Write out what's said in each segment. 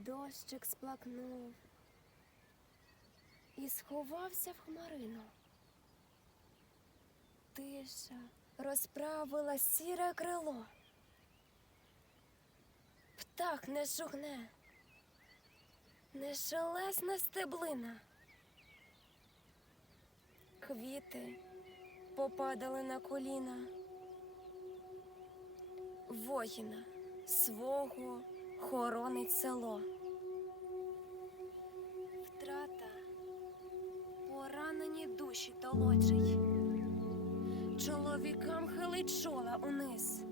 Дощик сплакнув і сховався в хмарину. Тиша розправила сіре крило. Птах не шугне, не шелесне стеблина. Квіти попадали на коліна. Воїна свого хоронить село. Втрата поранені душі толочить. Чоловікам хилить чола униз.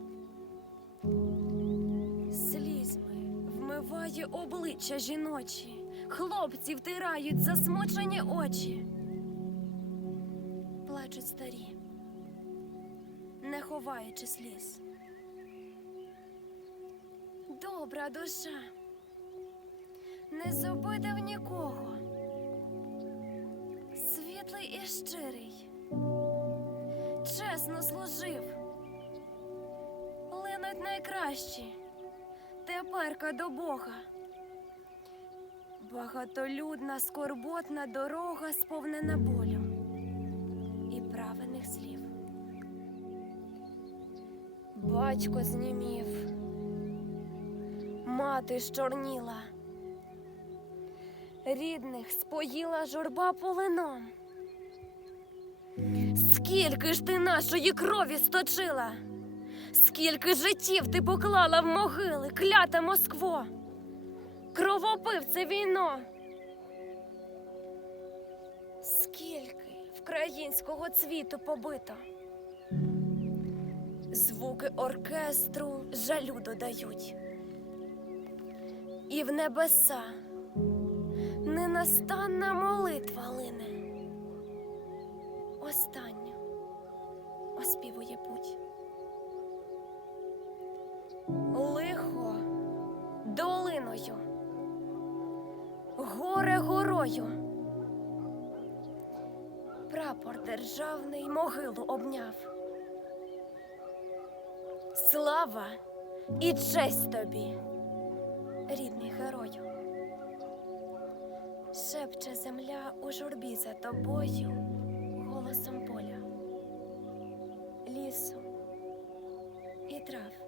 Слізьми вмиває обличчя жіночі. Хлопці втирають засмучені очі. Плачуть старі, не ховаючи сліз. Добра душа не зобидав нікого. Світлий і щирий, чесно служив. Линуть найкращі, теперка до Бога. Багатолюдна, скорботна дорога сповнена болю і правильних слів. Батько знімів, мати щорніла, рідних споїла журба полином. Скільки ж ти нашої крові сточила? Скільки життів ти поклала в могили, клята Москво? Кровопивце війно. Скільки вкраїнського цвіту побито? Звуки оркестру жалю додають. І в небеса ненастанна молитва лине. Останню оспівує путь. Лихо долиною, горе горою. Прапор державний могилу обняв. Слава і честь тобі, рідний герою. Шепче земля у журбі за тобою голосом поля, лісу і трав.